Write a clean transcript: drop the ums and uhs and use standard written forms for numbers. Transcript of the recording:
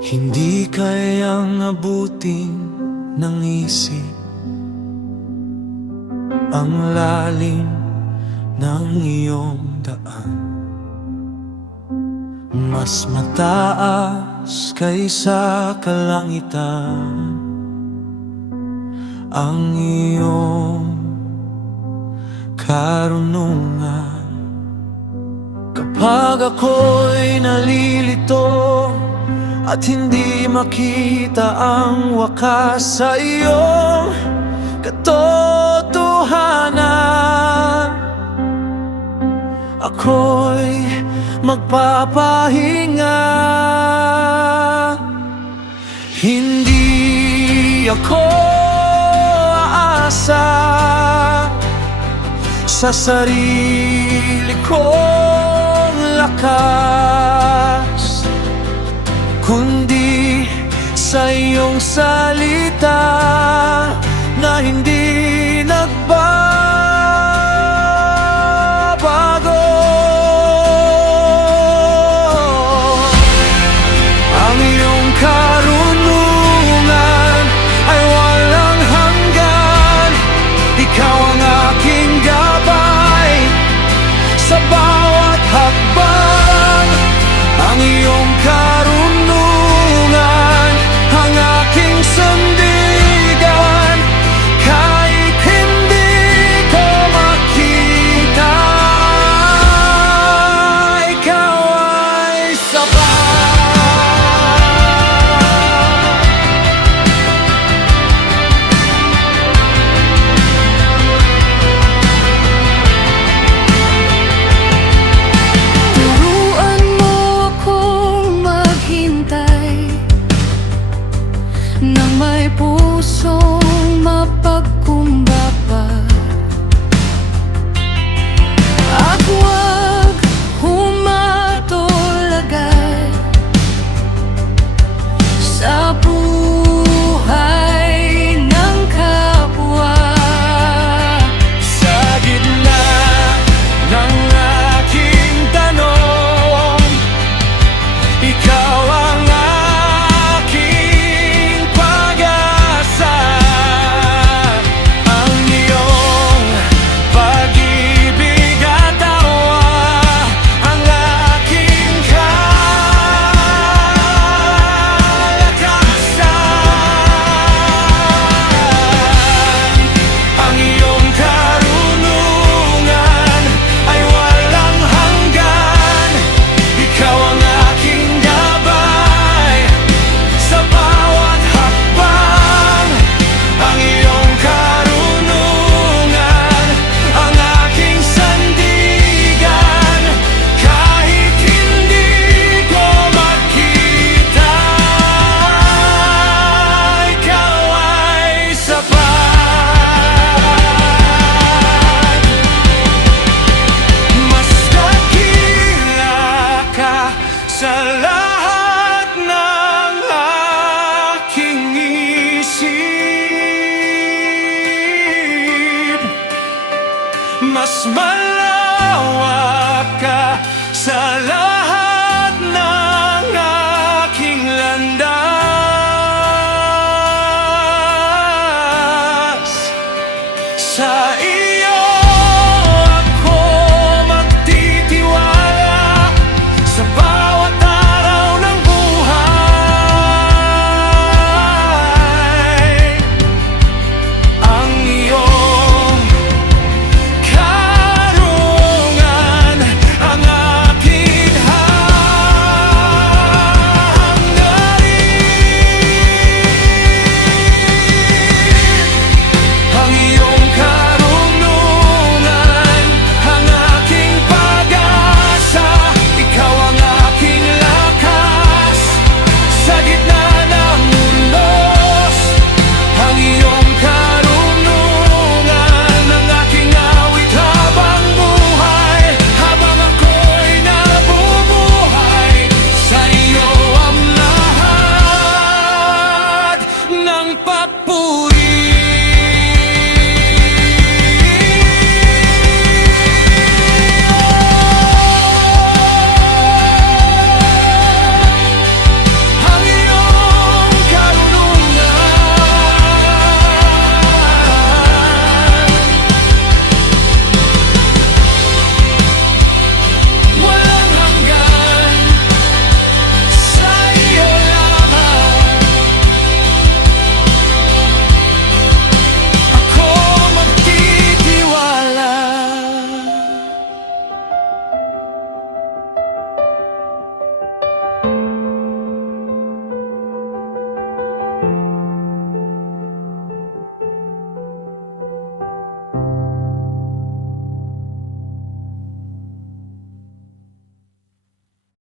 Hindi kayang abutin ng isip ang lalim ng iyong daan. Mas mataas kaysa kalangitan ang iyong karunungan. Kapag ako'y nalilito at hindi makita ang wakas sa iyong katotohanan, ako'y magpapahinga. Hindi ako aasa sa sarili kong lakas, kundi sa iyong salita na hindi nagbabago. Ang iyong karunungan ay walang hanggan. Ikaw ang aking gabay sa bawat hakbang. Ang iyong karunungan ang aking sandigan, kahit hindi ko makita. Ikaw ay sapat. Turuan mo akong maghintay nang may pusong mapagkumbaba, at huwag humatol agad sa buhay ng kapwa. Sa gitna ng aking tanong, ikaw ang aking pag-asa. Ang iyong pag-ibig at tawa ang aking kalakasan. Ang iyong karunungan ay walang hanggan. Ikaw ang aking gabay sa bawat hakbang. Ang iyong karunungan ang aking sandigan, kahit hindi ko makita. Ikaw ay sapat. Mas dakila ka sa lahat ng aking isip. Mas malawak